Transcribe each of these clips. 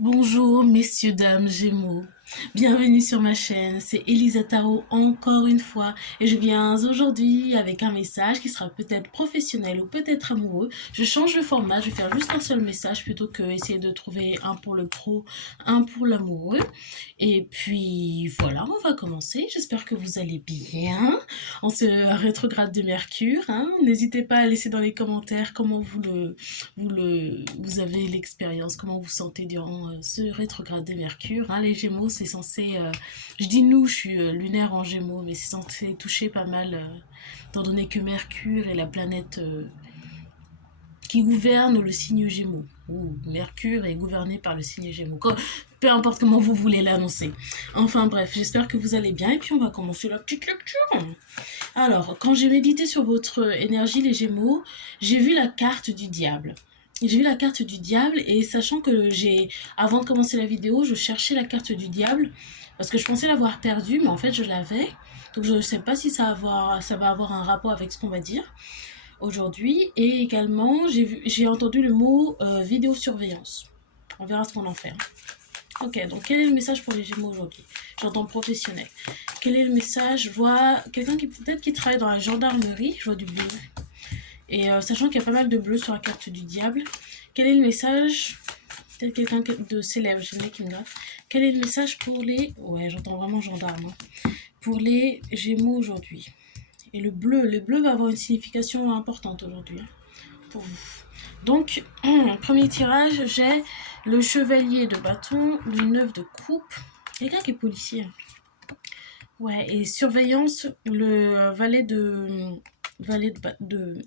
Bonjour messieurs, dames, Gémeaux. Bienvenue sur ma chaîne, c'est Elisa Tarot encore une fois et je viens aujourd'hui avec un message qui sera peut-être professionnel ou peut-être amoureux. Je change le format, je vais faire juste un seul message plutôt que essayer de trouver un pour le pro, un pour l'amoureux. Et puis voilà, on va commencer. J'espère que vous allez bien en ce rétrograde de Mercure, hein. N'hésitez pas à laisser dans les commentaires comment vous avez l'expérience, comment vous sentez durant ce rétrograde de Mercure, hein. Les Gémeaux, c'est censé, je dis nous, je suis lunaire en Gémeaux, mais c'est censé toucher pas mal, étant donné que Mercure est la planète qui gouverne le signe Gémeaux. Ou Mercure est gouverné par le signe Gémeaux. Peu importe comment vous voulez l'annoncer. Enfin bref, j'espère que vous allez bien et puis on va commencer la petite lecture. Alors, quand j'ai médité sur votre énergie, les Gémeaux, j'ai vu la carte du diable. J'ai vu la carte du diable et sachant que avant de commencer la vidéo, je cherchais la carte du diable parce que je pensais l'avoir perdue, mais en fait je l'avais. Donc je ne sais pas si ça va avoir un rapport avec ce qu'on va dire aujourd'hui. Et également, j'ai entendu le mot vidéosurveillance. On verra ce qu'on en fait, hein. Ok, donc quel est le message pour les Gémeaux aujourd'hui? J'entends professionnel. Quel est le message? Je vois quelqu'un qui peut-être qui travaille dans la gendarmerie. Je vois du bleu. Et sachant qu'il y a pas mal de bleu sur la carte du diable. Quel est le message? Peut-être quelqu'un de célèbre, j'ai le nez qui me gratte. Quel est le message pour les... Ouais, j'entends vraiment gendarme, hein. Pour les Gémeaux aujourd'hui. Et le bleu va avoir une signification importante aujourd'hui, hein, pour vous. Donc, premier tirage, j'ai le chevalier de bâton, le 9 de coupe, quelqu'un qui est policier. Ouais, et surveillance, le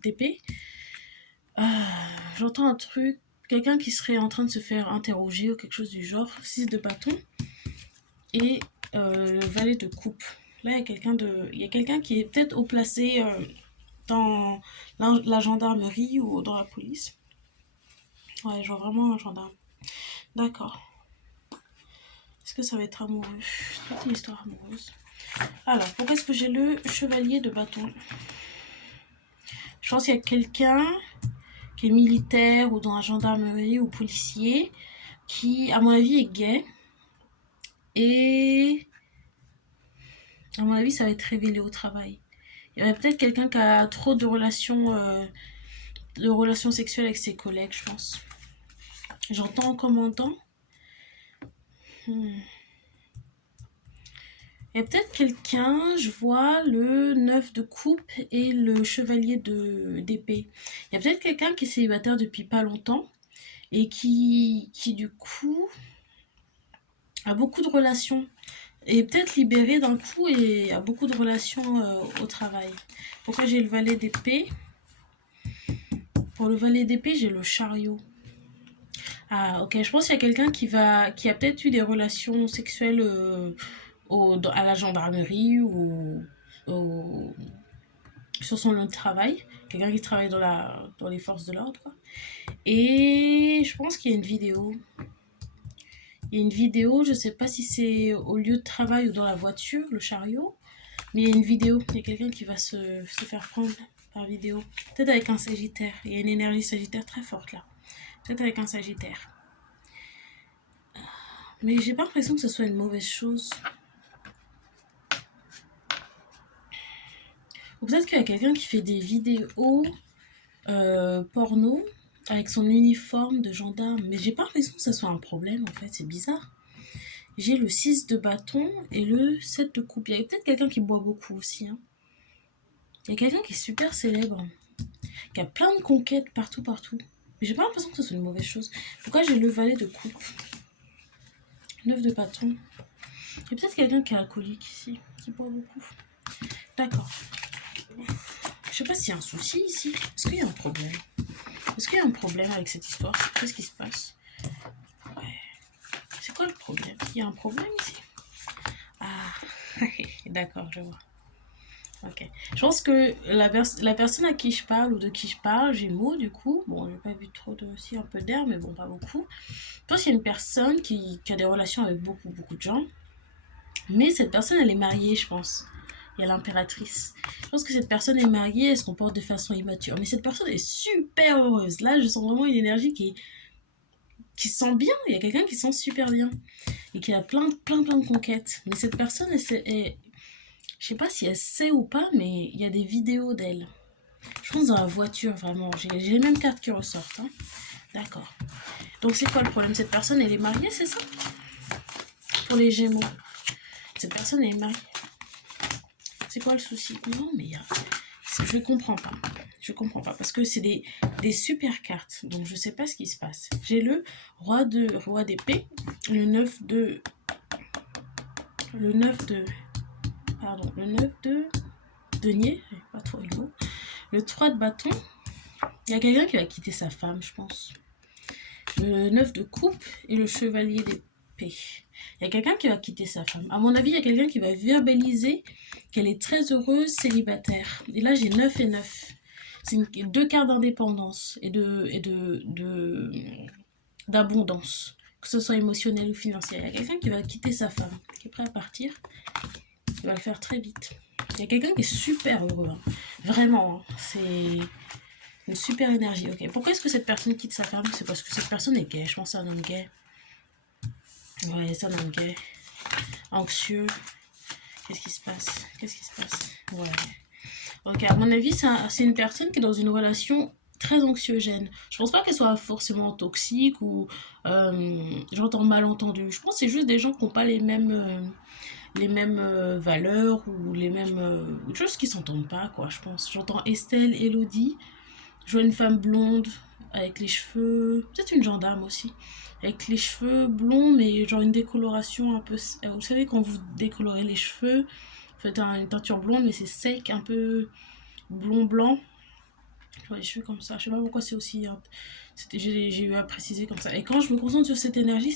d'épée. J'entends un truc, quelqu'un qui serait en train de se faire interroger ou quelque chose du genre, 6 de bâton et le valet de coupe. Là, il y a quelqu'un qui est peut-être haut placé dans la gendarmerie ou dans la police. Ouais, je vois vraiment un gendarme. D'accord. Est-ce que ça va être amoureux? C'est une histoire amoureuse. Alors, pourquoi est-ce que j'ai le chevalier de bâton? Je pense qu'il y a quelqu'un qui est militaire ou dans la gendarmerie ou policier qui, à mon avis, est gay. Et à mon avis, ça va être révélé au travail. Il y a peut-être quelqu'un qui a trop de relations sexuelles avec ses collègues, je pense. J'entends en commandant. Il y a peut-être quelqu'un, je vois le 9 de coupe et le chevalier d'épée. Il y a peut-être quelqu'un qui est célibataire depuis pas longtemps et qui du coup a beaucoup de relations. Et peut-être libéré d'un coup et a beaucoup de relations au travail. Pourquoi j'ai le valet d'épée? Pour le valet d'épée, j'ai le chariot. Ah, ok, je pense qu'il y a quelqu'un qui a peut-être eu des relations sexuelles à la gendarmerie ou au, sur son lieu de travail. Quelqu'un qui travaille dans les forces de l'ordre, quoi. Et je pense qu'il y a une vidéo. Il y a une vidéo, je sais pas si c'est au lieu de travail ou dans la voiture, le chariot, mais il y a une vidéo. Il y a quelqu'un qui va se faire prendre par vidéo. Peut-être avec un sagittaire. Il y a une énergie sagittaire très forte là. Peut-être avec un sagittaire. Mais j'ai pas l'impression que ce soit une mauvaise chose. Ou peut-être qu'il y a quelqu'un qui fait des vidéos porno avec son uniforme de gendarme. Mais j'ai pas l'impression que ça soit un problème en fait, c'est bizarre. J'ai le 6 de bâton et le 7 de coupe. Il y a peut-être quelqu'un qui boit beaucoup aussi, hein. Il y a quelqu'un qui est super célèbre, qui a plein de conquêtes partout, partout. Mais j'ai pas l'impression que ce soit une mauvaise chose. Pourquoi j'ai le valet de coupe? 9 de bâton. Il y a peut-être quelqu'un qui est alcoolique ici, qui boit beaucoup. D'accord. Je sais pas s'il y a un souci ici. Est-ce qu'il y a un problème? Est-ce qu'il y a un problème avec cette histoire? Qu'est-ce qui se passe? Ouais. C'est quoi le problème? Il y a un problème ici? Ah, d'accord, je vois. Ok. Je pense que la personne à qui je parle ou de qui je parle, Gémeaux du coup, bon, j'ai pas vu trop de... Si, un peu d'air, mais bon, pas beaucoup. Je pense qu'il y a une personne qui a des relations avec beaucoup, beaucoup de gens. Mais cette personne, elle est mariée, je pense. Il y a l'impératrice. Je pense que cette personne est mariée, elle se comporte de façon immature. Mais cette personne est super heureuse. Là, je sens vraiment une énergie qui se sent bien. Il y a quelqu'un qui se sent super bien et qui a plein de conquêtes. Mais cette personne, je sais pas si elle sait ou pas, mais il y a des vidéos d'elle. Je pense dans la voiture, vraiment. J'ai les mêmes cartes qui ressortent. Hein. D'accord. Donc c'est quoi le problème? Cette personne, elle est mariée, c'est ça? Pour les Gémeaux. Cette personne, elle est mariée. C'est quoi le souci? Non, mais je comprends pas. Je comprends pas. Parce que c'est des super cartes. Donc je sais pas ce qui se passe. J'ai le roi d'épée, le 9 de... Le 9 de... Pardon, le 9 de denier. J'ai pas trop le mot. Le 3 de bâton. Il y a quelqu'un qui va quitter sa femme, je pense. Le 9 de coupe et le chevalier d'épée. Il y a quelqu'un qui va quitter sa femme. À mon avis, il y a quelqu'un qui va verbaliser qu'elle est très heureuse célibataire. Et là, j'ai 9 et 9. C'est deux cartes d'indépendance et d'abondance, que ce soit émotionnel ou financier. Il y a quelqu'un qui va quitter sa femme, qui est prêt à partir. Il va le faire très vite. Il y a quelqu'un qui est super heureux. Hein. Vraiment, hein. C'est une super énergie. Ok. Pourquoi est-ce que cette personne quitte sa femme? C'est parce que cette personne est gay. Je pense que c'est un homme gay. Ouais, c'est un homme gay. Anxieux. Qu'est-ce qui se passe? Ouais. Ok, à mon avis, c'est une personne qui est dans une relation très anxiogène. Je pense pas qu'elle soit forcément toxique ou j'entends malentendu. Je pense que c'est juste des gens qui n'ont pas les mêmes valeurs ou les mêmes choses qui s'entendent pas, quoi, je pense. J'entends Estelle, Elodie. Je vois une femme blonde avec les cheveux, peut-être une gendarme aussi, avec les cheveux blonds mais genre une décoloration un peu, vous savez quand vous décolorez les cheveux, vous faites une teinture blonde mais c'est sec, un peu blond blanc. Je vois les cheveux comme ça, je sais pas pourquoi c'est aussi, j'ai eu à préciser comme ça. Et quand je me concentre sur cette énergie,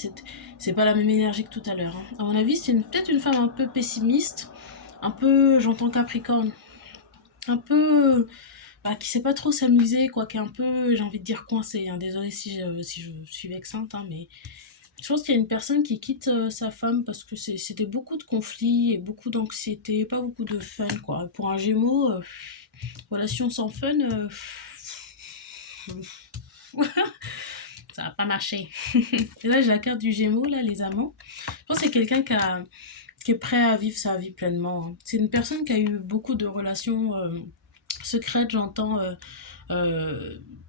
c'est pas la même énergie que tout à l'heure. Hein. À mon avis, c'est peut-être une femme un peu pessimiste, un peu, j'entends Capricorne, un peu qui sait pas trop s'amuser, quoi, qui est un peu, j'ai envie de dire coincé. Hein. Désolée si je suis vexante, hein, mais je pense qu'il y a une personne qui quitte sa femme parce que c'était beaucoup de conflits et beaucoup d'anxiété, pas beaucoup de fun, quoi. Pour un Gémeaux, relation sans fun, ça va pas marcher. Et là, j'ai la carte du Gémeaux, là, les amants. Je pense que c'est quelqu'un qui est prêt à vivre sa vie pleinement. Hein. C'est une personne qui a eu beaucoup de relations secrètes, j'entends,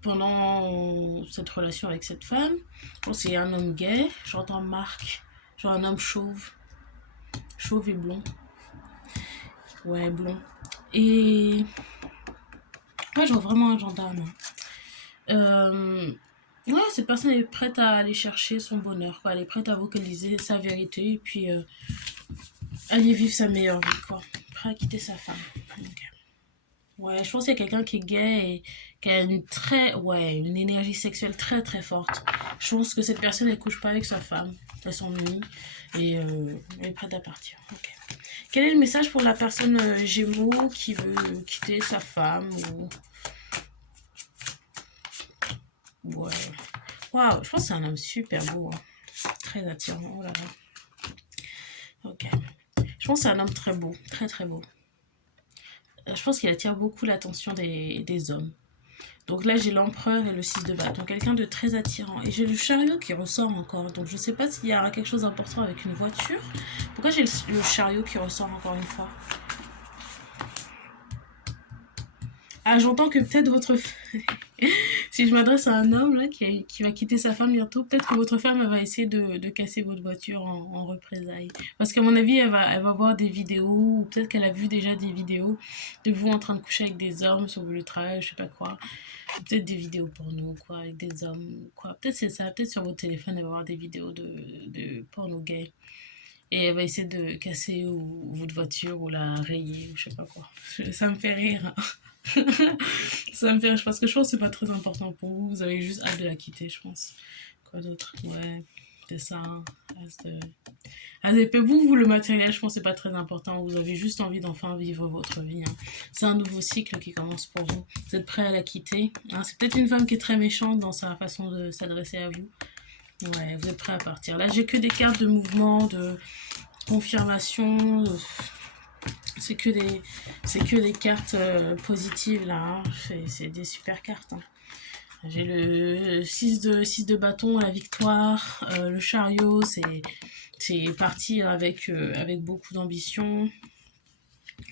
pendant cette relation avec cette femme. Bon, c'est un homme gay, j'entends Marc, genre un homme chauve et blond. Ouais, blond. Et ouais, je vois vraiment un gendarme. Ouais, cette personne est prête à aller chercher son bonheur, quoi. Elle est prête à vocaliser sa vérité et puis aller vivre sa meilleure vie, quoi. Prête à quitter sa femme. Okay. Ouais, je pense qu'il y a quelqu'un qui est gay et qui a une énergie sexuelle très très forte. Je pense que cette personne, elle couche pas avec sa femme, elle s'ennuie et elle est prête à partir. Okay. Quel est le message pour la personne Gémeaux qui veut quitter sa femme ou... Ouais. Waouh, je pense que c'est un homme super beau, hein. Très attirant. Oh là là. Ok. Je pense que c'est un homme très beau, très très beau. Je pense qu'il attire beaucoup l'attention des hommes. Donc là, j'ai l'empereur et le 6 de bâton. Quelqu'un de très attirant. Et j'ai le chariot qui ressort encore. Donc je sais pas s'il y aura quelque chose d'important avec une voiture. Pourquoi j'ai le chariot qui ressort encore une fois? Ah, j'entends que peut-être votre... si je m'adresse à un homme là, qui va quitter sa femme bientôt, peut-être que votre femme elle va essayer de casser votre voiture en représailles. Parce qu'à mon avis, elle va voir des vidéos, ou peut-être qu'elle a vu déjà des vidéos de vous en train de coucher avec des hommes sur le travail, je sais pas quoi. Peut-être des vidéos porno, quoi, avec des hommes, quoi. Peut-être c'est ça, peut-être sur votre téléphone, elle va voir des vidéos de porno gay. Et elle va essayer de casser votre voiture ou la rayer ou je sais pas quoi. Ça me fait rire. Ça me fait rire parce que je pense que c'est pas très important pour vous. Vous avez juste hâte de la quitter, je pense. Quoi d'autre? Ouais, c'est ça. Hein. Vous, le matériel, je pense que c'est pas très important. Vous avez juste envie d'enfin vivre votre vie. Hein. C'est un nouveau cycle qui commence pour vous. Vous êtes prêt à la quitter. Hein, c'est peut-être une femme qui est très méchante dans sa façon de s'adresser à vous. Ouais, vous êtes prêt à partir. Là, j'ai que des cartes de mouvement, de confirmation. C'est que des cartes positives, là. Hein. C'est des super cartes. Hein. J'ai le 6 de bâton, la victoire, le chariot, c'est parti avec beaucoup d'ambition,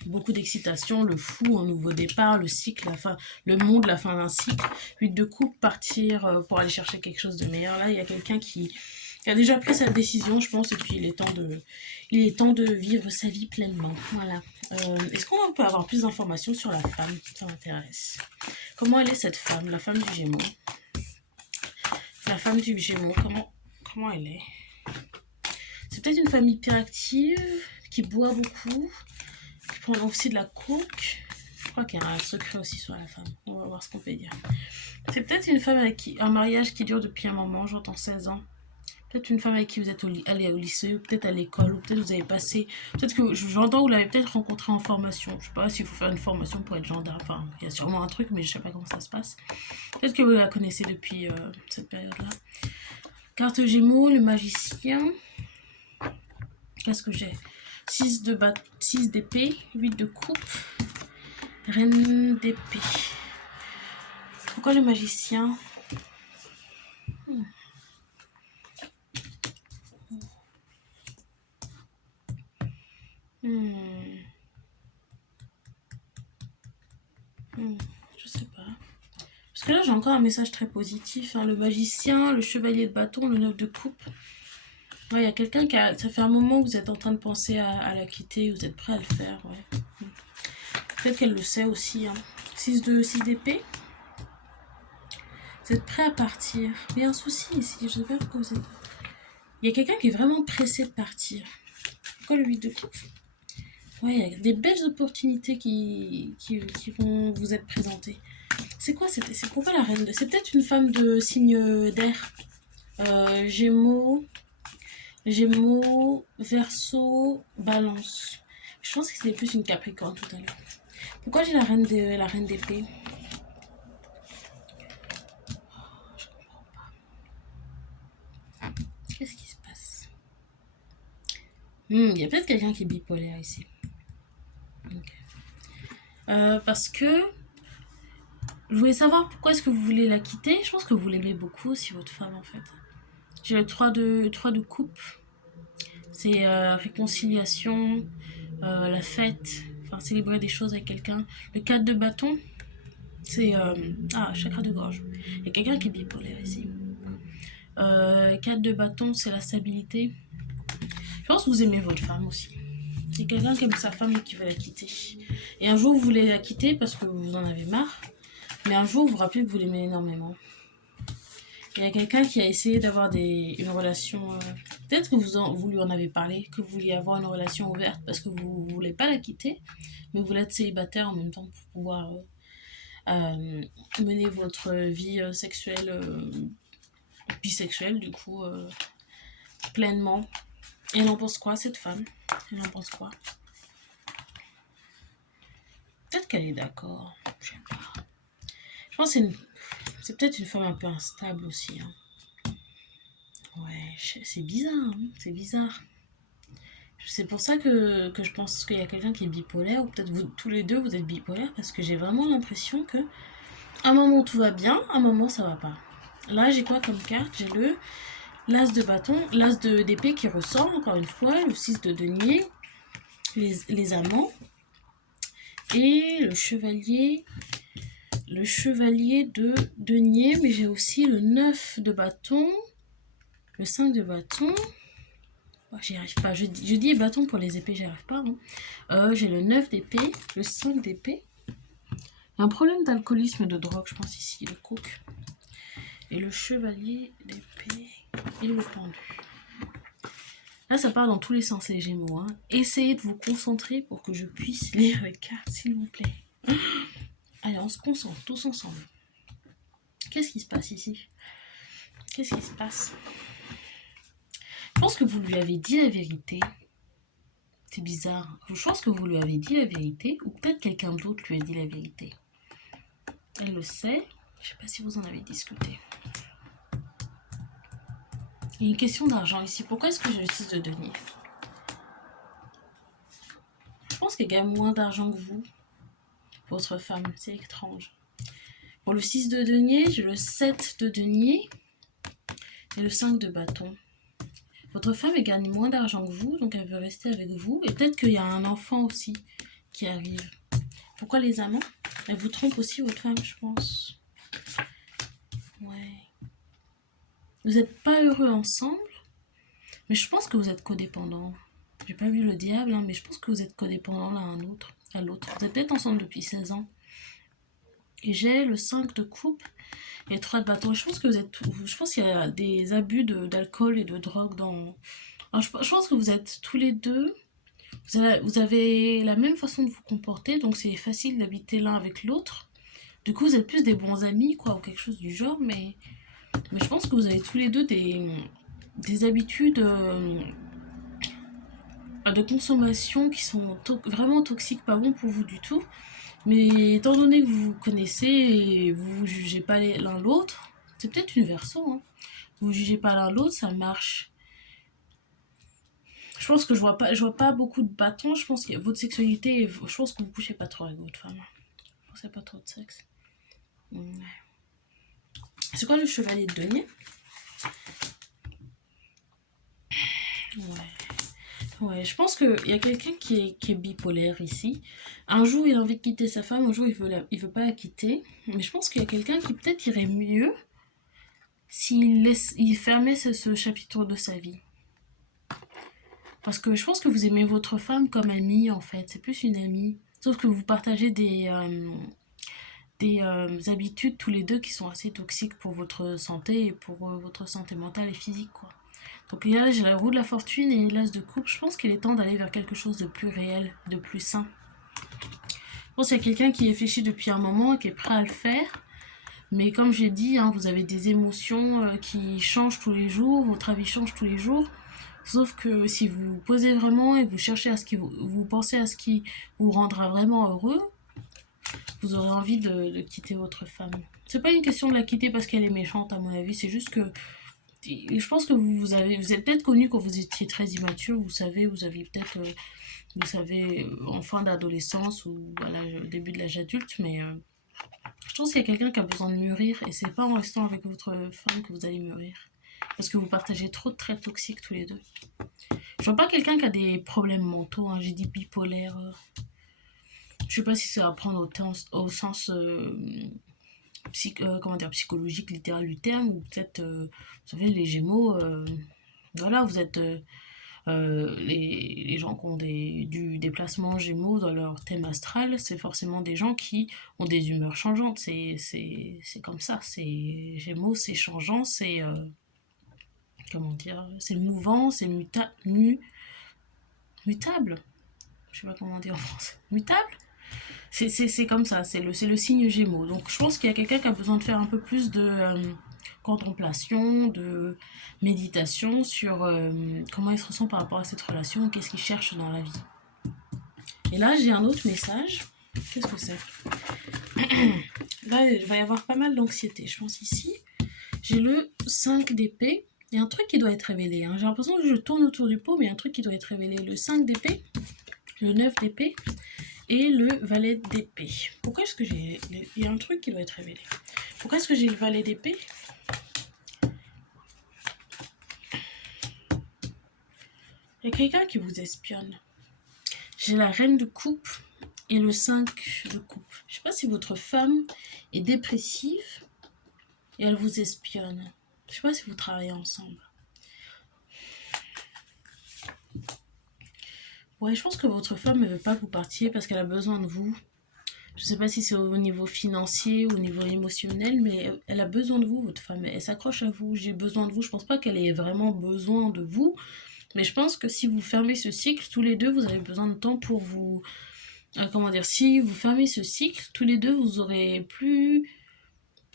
beaucoup d'excitation, le fou, un nouveau départ, le cycle, la fin, le monde, la fin d'un cycle. 8 de coupe, partir pour aller chercher quelque chose de meilleur. Là, il y a quelqu'un qui a déjà pris sa décision, je pense, et puis il est temps de vivre sa vie pleinement. Voilà. Est-ce qu'on peut avoir plus d'informations sur la femme? Ça m'intéresse. Comment elle est cette femme, la femme du Gémeaux? La femme du Gémeaux, comment elle est? C'est peut-être une femme hyperactive, qui boit beaucoup, qui prend aussi de la coke. Je crois qu'il y a un secret aussi sur la femme. On va voir ce qu'on peut dire. C'est peut-être une femme avec qui, un mariage qui dure depuis un moment, j'entends 16 ans. Peut-être une femme avec qui vous êtes allé au lycée, ou peut-être à l'école, ou peut-être vous avez passé... Peut-être que j'entends, vous l'avez peut-être rencontré en formation. Je sais pas s'il faut faire une formation pour être gendarme. Enfin, il y a sûrement un truc, mais je sais pas comment ça se passe. Peut-être que vous la connaissez depuis cette période-là. Carte Gémeaux, le magicien. Qu'est-ce que j'ai? 6 d'épée, 8 de coupe, reine d'épée. Pourquoi le magicien? Je sais pas. Parce que là, j'ai encore un message très positif. Hein. Le magicien, le chevalier de bâton, le 9 de coupe. Ouais, il y a quelqu'un qui a... Ça fait un moment que vous êtes en train de penser à la quitter. Vous êtes prêt à le faire, ouais. Peut-être qu'elle le sait aussi. Hein. 6 d'épée. Vous êtes prêt à partir. Mais il y a un souci ici. Je sais pas pourquoi vous êtes... Il y a quelqu'un qui est vraiment pressé de partir. Pourquoi le 8 de coupe? Ouais, il y a des belles opportunités qui vont vous être présentées. C'est quoi? C'est pourquoi la reine de... C'est peut-être une femme de signe d'air. Gémeaux, Verseau, Balance. Je pense que c'était plus une Capricorne tout à l'heure. Pourquoi j'ai la reine d'épée? Je comprends pas. Qu'est-ce qui se passe? Il y a peut-être quelqu'un qui est bipolaire ici. Okay. Parce que je voulais savoir pourquoi est-ce que vous voulez la quitter. Je pense que vous l'aimez beaucoup aussi, votre femme, en fait. J'ai le 3 de coupe. C'est réconciliation, la fête, enfin célébrer des choses avec quelqu'un. Le 4 de bâton, c'est chakra de gorge. Il y a quelqu'un qui est bipolaire ici. 4 de bâton, c'est la stabilité. Je pense que vous aimez votre femme aussi. C'est quelqu'un qui aime sa femme et qui veut la quitter. Et un jour, vous voulez la quitter parce que vous en avez marre. Mais un jour, vous vous rappelez que vous l'aimez énormément. Il y a quelqu'un qui a essayé d'avoir une relation... peut-être que vous lui en avez parlé, que vous vouliez avoir une relation ouverte parce que vous ne voulez pas la quitter, mais vous l'êtes célibataire en même temps pour pouvoir mener votre vie sexuelle, bisexuelle, du coup, pleinement. Et elle en pense quoi, cette femme? Elle en pense quoi? Peut-être qu'elle est d'accord. Je sais pas. Je pense que c'est peut-être une femme un peu instable aussi. Hein. Ouais, c'est bizarre. Hein, c'est bizarre. C'est pour ça que je pense qu'il y a quelqu'un qui est bipolaire, ou peut-être vous tous les deux vous êtes bipolaires, parce que j'ai vraiment l'impression que à un moment tout va bien, à un moment ça va pas. Là j'ai quoi comme carte? J'ai l'as de bâton, d'épée qui ressort encore une fois, le 6 de denier, les amants, et le chevalier de denier, mais j'ai aussi le 9 de bâton, le 5 de bâton. Oh, j'y arrive pas, je dis bâton pour les épées, j'y arrive pas. Hein. J'ai le 9 d'épée, le 5 d'épée. Il y a un problème d'alcoolisme et de drogue, je pense ici, le coke. Et le chevalier d'épée et le pendu. Là, ça part dans tous les sens, les Gémeaux. Hein. Essayez de vous concentrer pour que je puisse lire les cartes, s'il vous plaît. Allez, on se concentre tous ensemble. Qu'est-ce qui se passe ici? Qu'est-ce qui se passe? Je pense que vous lui avez dit la vérité. C'est bizarre. Je pense que vous lui avez dit la vérité, ou peut-être quelqu'un d'autre lui a dit la vérité. Elle le sait. Je ne sais pas si vous en avez discuté. Il y a une question d'argent ici. Pourquoi est-ce que j'ai le 6 de denier? Je pense qu'elle gagne moins d'argent que vous, votre femme. C'est étrange. Pour le 6 de denier, j'ai le 7 de denier et le 5 de bâton. Votre femme, elle gagne moins d'argent que vous, donc elle veut rester avec vous. Et peut-être qu'il y a un enfant aussi qui arrive. Pourquoi les amants? Elle vous trompe aussi, votre femme, je pense. Ouais. Vous n'êtes pas heureux ensemble, mais je pense que vous êtes codépendants. J'ai pas vu le diable, hein, mais je pense que vous êtes codépendants l'un à l'autre. Vous êtes peut-être ensemble depuis 16 ans. Et j'ai le 5 de coupe et le 3 de bâton. Je pense que je pense qu'il y a des abus d'alcool et de drogue dans... Alors, je pense que vous êtes tous les deux... Vous avez la même façon de vous comporter, donc c'est facile d'habiter l'un avec l'autre. Du coup, vous êtes plus des bons amis, quoi, ou quelque chose du genre, mais je pense que vous avez tous les deux des habitudes de consommation qui sont vraiment toxiques, pas bons pour vous du tout. Mais étant donné que vous vous connaissez et vous ne jugez pas l'un l'autre, c'est peut-être une verso, hein. Vous ne jugez pas l'un l'autre, ça marche. Je pense que je vois pas beaucoup de bâtons. Je pense que votre sexualité, je pense que vous couchez pas trop avec votre femme. Je pense qu'il n'y a pas trop de sexe. Ouais. C'est quoi le chevalier de denier? Ouais. Ouais, je pense qu'il y a quelqu'un qui est bipolaire ici. Un jour, il a envie de quitter sa femme, un jour, il veut pas la quitter. Mais je pense qu'il y a quelqu'un qui peut-être irait mieux il fermait ce chapitre de sa vie. Parce que je pense que vous aimez votre femme comme amie, en fait. C'est plus une amie. Sauf que vous partagez des habitudes tous les deux qui sont assez toxiques pour votre santé et pour votre santé mentale et physique, quoi. Donc là, j'ai la roue de la fortune et l'as de coupe. Je pense qu'il est temps d'aller vers quelque chose de plus réel, de plus sain. Je pense qu'il y a quelqu'un qui réfléchit depuis un moment et qui est prêt à le faire. Mais comme j'ai dit, hein, vous avez des émotions qui changent tous les jours, votre avis change tous les jours. Sauf que si vous vous posez vraiment et vous cherchez à ce qui vous pensez à ce qui vous rendra vraiment heureux, vous aurez envie de quitter votre femme. C'est pas une question de la quitter parce qu'elle est méchante, à mon avis, c'est juste que je pense que vous êtes peut-être connu quand vous étiez très immature, vous aviez peut-être, en fin d'adolescence ou au début de l'âge adulte, mais je pense qu'il y a quelqu'un qui a besoin de mûrir et c'est pas en restant avec votre femme que vous allez mûrir. Parce que vous partagez trop de traits toxiques tous les deux. Je vois pas quelqu'un qui a des problèmes mentaux, hein, j'ai dit bipolaire. Je sais pas si ça va prendre au sens psychologique littéral du terme, ou peut-être, vous savez, les Gémeaux, voilà, vous êtes les gens qui ont du déplacement Gémeaux dans leur thème astral, c'est forcément des gens qui ont des humeurs changeantes. C'est comme ça. Gémeaux, c'est changeant, c'est comment dire, c'est mouvant, c'est mutable. Je sais pas comment dire en français. Mutable. C'est comme ça, c'est le signe Gémeaux. Donc je pense qu'il y a quelqu'un qui a besoin de faire un peu plus de contemplation, de méditation sur comment il se ressent par rapport à cette relation, qu'est-ce qu'il cherche dans la vie. Et là, j'ai un autre message. Qu'est-ce que c'est? Là, il va y avoir pas mal d'anxiété, je pense ici. J'ai le 5 d'épée. Il y a un truc qui doit être révélé, hein. J'ai l'impression que je tourne autour du pot, mais il y a un truc qui doit être révélé. Le 5 d'épée, le 9 d'épée et le valet d'épée. Pourquoi est-ce que j'ai... Il y a un truc qui doit être révélé. Pourquoi est-ce que j'ai le valet d'épée? Il y a quelqu'un qui vous espionne. J'ai la reine de coupe et le 5 de coupe. Je ne sais pas si votre femme est dépressive et elle vous espionne. Je ne sais pas si vous travaillez ensemble. Ouais, je pense que votre femme ne veut pas que vous partiez parce qu'elle a besoin de vous. Je ne sais pas si c'est au niveau financier ou au niveau émotionnel, mais elle a besoin de vous, votre femme. Elle s'accroche à vous. J'ai besoin de vous. Je ne pense pas qu'elle ait vraiment besoin de vous. Mais je pense que si vous fermez ce cycle, tous les deux, vous avez besoin de temps pour vous... comment dire, si vous fermez ce cycle, tous les deux, vous aurez plus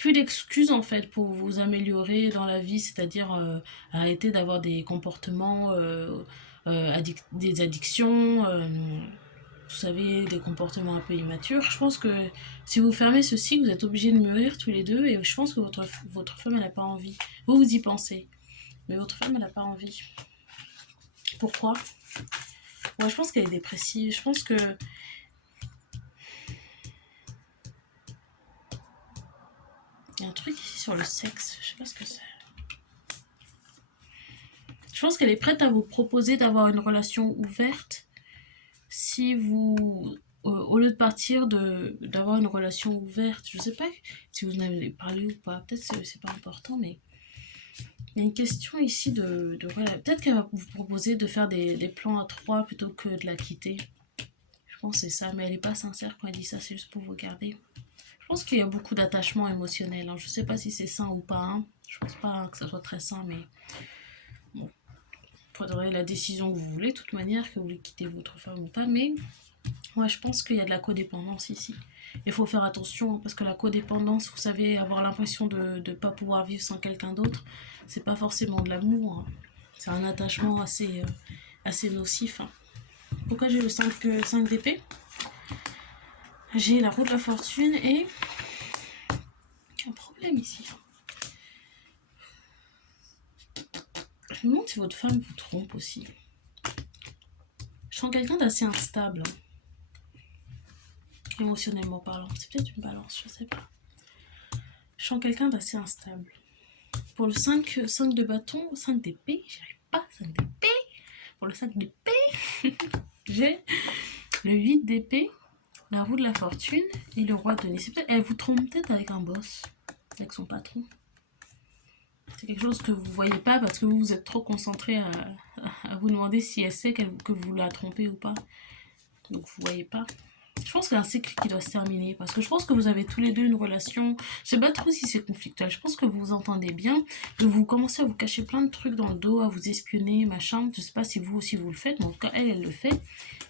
d'excuses en fait pour vous améliorer dans la vie, c'est-à-dire arrêter d'avoir des comportements, des addictions, vous savez, des comportements un peu immatures. Je pense que si vous fermez ce cycle, vous êtes obligés de mûrir tous les deux et je pense que votre femme, elle n'a pas envie. Vous y pensez, mais votre femme, elle n'a pas envie. Pourquoi? Ouais, je pense qu'elle est dépressive. Je pense que Il y a un truc ici sur le sexe. Je sais pas ce que c'est. Je pense qu'elle est prête à vous proposer d'avoir une relation ouverte si vous... au lieu de partir d'avoir une relation ouverte, je sais pas si vous en avez parlé ou pas, peut-être c'est pas important, mais il y a une question ici voilà, peut-être qu'elle va vous proposer de faire des plans à trois plutôt que de la quitter. Je pense que c'est ça, mais elle est pas sincère quand elle dit ça, c'est juste pour vous garder. Je pense qu'il y a beaucoup d'attachement émotionnel, hein. Je sais pas si c'est sain ou pas, hein. Je pense pas que ça soit très sain, mais bon, faudrait la décision que vous voulez, de toute manière, que vous voulez quitter votre femme ou pas, mais ouais, je pense qu'il y a de la codépendance ici. Il faut faire attention, parce que la codépendance, vous savez, avoir l'impression de ne pas pouvoir vivre sans quelqu'un d'autre, c'est pas forcément de l'amour, hein. C'est un attachement assez nocif, hein. Pourquoi j'ai le 5 d'épée? J'ai la roue de la fortune et un problème ici. Je me demande si votre femme vous trompe aussi. Je sens quelqu'un d'assez instable, hein, émotionnellement parlant. C'est peut-être une balance, je sais pas. Je sens quelqu'un d'assez instable. Pour le 5 de bâton, 5 d'épée, j'y arrive pas, 5 d'épée. Pour le 5 d'épée, j'ai le 8 d'épée, la roue de la fortune et le roi de denier. Elle vous trompe peut-être avec un boss, avec son patron. C'est quelque chose que vous voyez pas parce que vous êtes trop concentré à vous demander si elle sait que vous la trompez ou pas. Donc vous voyez pas. Je pense qu'il y a un cycle qui doit se terminer parce que je pense que vous avez tous les deux une relation. Je sais pas trop si c'est conflictuel. Je pense que vous vous entendez bien. Vous commencez à vous cacher plein de trucs dans le dos, à vous espionner, machin. Je sais pas si vous aussi vous le faites, mais en tout cas elle le fait.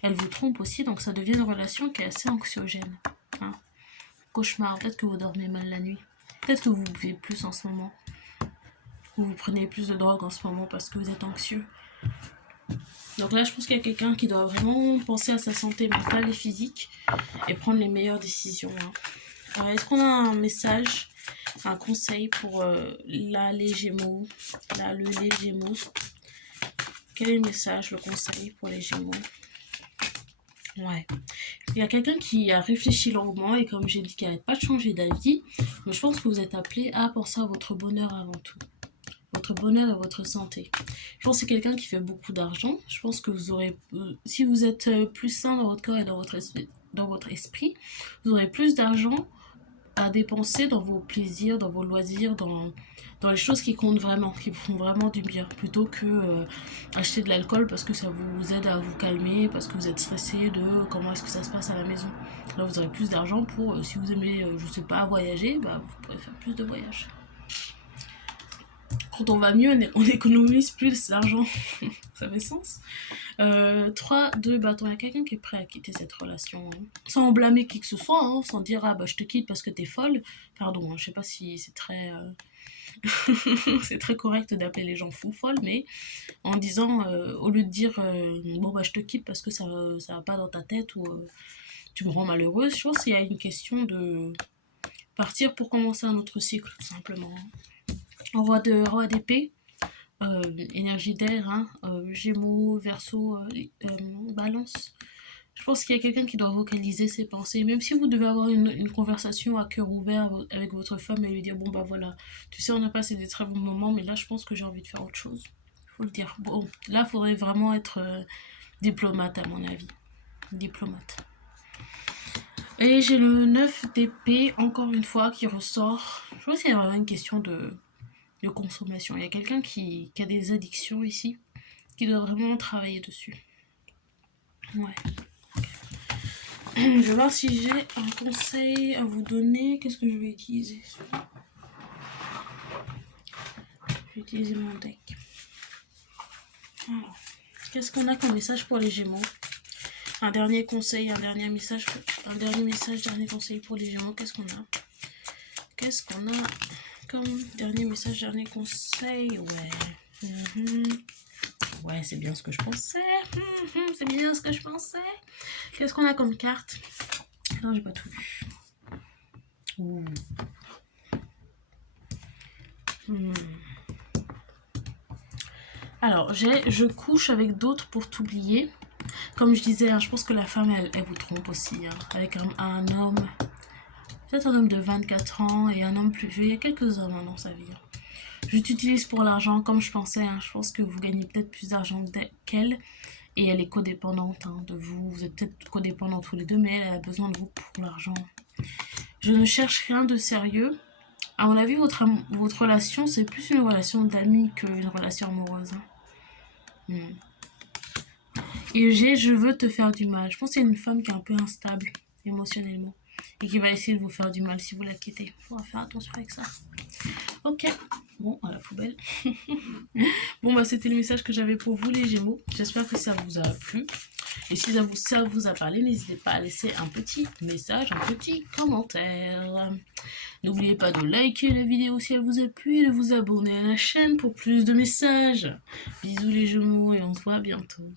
Elle vous trompe aussi, donc ça devient une relation qui est assez anxiogène, hein. Cauchemar. Peut-être que vous dormez mal la nuit. Peut-être que vous buvez plus en ce moment. Ou vous prenez plus de drogue en ce moment parce que vous êtes anxieux. Donc là, je pense qu'il y a quelqu'un qui doit vraiment penser à sa santé mentale et physique et prendre les meilleures décisions, hein. Est-ce qu'on a un message, un conseil pour les Gémeaux, les Gémeaux? Quel est le message, le conseil pour les Gémeaux? Ouais. Il y a quelqu'un qui a réfléchi longuement et comme j'ai dit, qui n'arrête pas de changer d'avis. Mais je pense que vous êtes appelé à penser à votre bonheur avant tout. Votre bonheur et votre santé. Je pense que c'est quelqu'un qui fait beaucoup d'argent. Je pense que vous aurez, si vous êtes plus sain dans votre corps et dans votre esprit, vous aurez plus d'argent à dépenser dans vos plaisirs, dans vos loisirs, dans les choses qui comptent vraiment, qui vous font vraiment du bien, plutôt que acheter de l'alcool parce que ça vous aide à vous calmer, parce que vous êtes stressé de comment est-ce que ça se passe à la maison. Là, vous aurez plus d'argent pour, si vous aimez, je sais pas, voyager, bah, vous pourrez faire plus de voyages. Quand on va mieux, on économise plus d'argent. Ça fait sens. 3, 2 bâtons. Il y a quelqu'un qui est prêt à quitter cette relation, hein. Sans blâmer qui que ce soit, hein, sans dire ah bah je te quitte parce que t'es folle. Pardon, hein, je sais pas si c'est très c'est très correct d'appeler les gens fous folles, mais en disant au lieu de dire bon bah je te quitte parce que ça va pas dans ta tête ou tu me rends malheureuse, je pense qu'il y a une question de partir pour commencer un autre cycle tout simplement. Roi d'épée, énergie d'air, hein, Gémeaux, Verseau, Balance. Je pense qu'il y a quelqu'un qui doit vocaliser ses pensées, même si vous devez avoir une conversation à cœur ouvert avec votre femme et lui dire bon bah voilà, tu sais on a passé des très bons moments, mais là je pense que j'ai envie de faire autre chose. Faut le dire. Bon, là il faudrait vraiment être diplomate à mon avis, diplomate. Et j'ai le 9 d'épée, encore une fois, qui ressort. Je pense qu'il y a vraiment une question de consommation. Il y a quelqu'un qui a des addictions ici, qui doit vraiment travailler dessus. Ouais. Je vais voir si j'ai un conseil à vous donner. Qu'est-ce que je vais utiliser? Je vais utiliser mon deck. Alors, qu'est-ce qu'on a comme message pour les Gémeaux? Un dernier conseil, un dernier message, dernier conseil pour les Gémeaux. Qu'est-ce qu'on a comme dernier message, dernier conseil? Ouais. Ouais, c'est bien ce que je pensais. C'est bien ce que je pensais. Qu'est-ce qu'on a comme carte? Non, j'ai pas tout lu. Alors, je couche avec d'autres pour t'oublier. Comme je disais, hein, je pense que la femme, elle vous trompe aussi, hein, avec un homme. Peut-être un homme de 24 ans et un homme plus vieux. Il y a quelques hommes dans sa vie. Je t'utilise pour l'argent comme je pensais. Je pense que vous gagnez peut-être plus d'argent qu'elle. Et elle est codépendante de vous. Vous êtes peut-être codépendants tous les deux, mais elle a besoin de vous pour l'argent. Je ne cherche rien de sérieux. À mon avis, votre relation, c'est plus une relation d'amis qu'une relation amoureuse. Et je veux te faire du mal. Je pense que c'est une femme qui est un peu instable émotionnellement et qui va essayer de vous faire du mal si vous la quittez. Il faudra faire attention avec ça. Ok, bon, à la poubelle. Bon, bah c'était le message que j'avais pour vous les Gémeaux. J'espère que ça vous a plu. Et si ça vous a parlé, n'hésitez pas à laisser un petit message, un petit commentaire. N'oubliez pas de liker la vidéo si elle vous a plu et de vous abonner à la chaîne pour plus de messages. Bisous les Gémeaux et on se voit bientôt.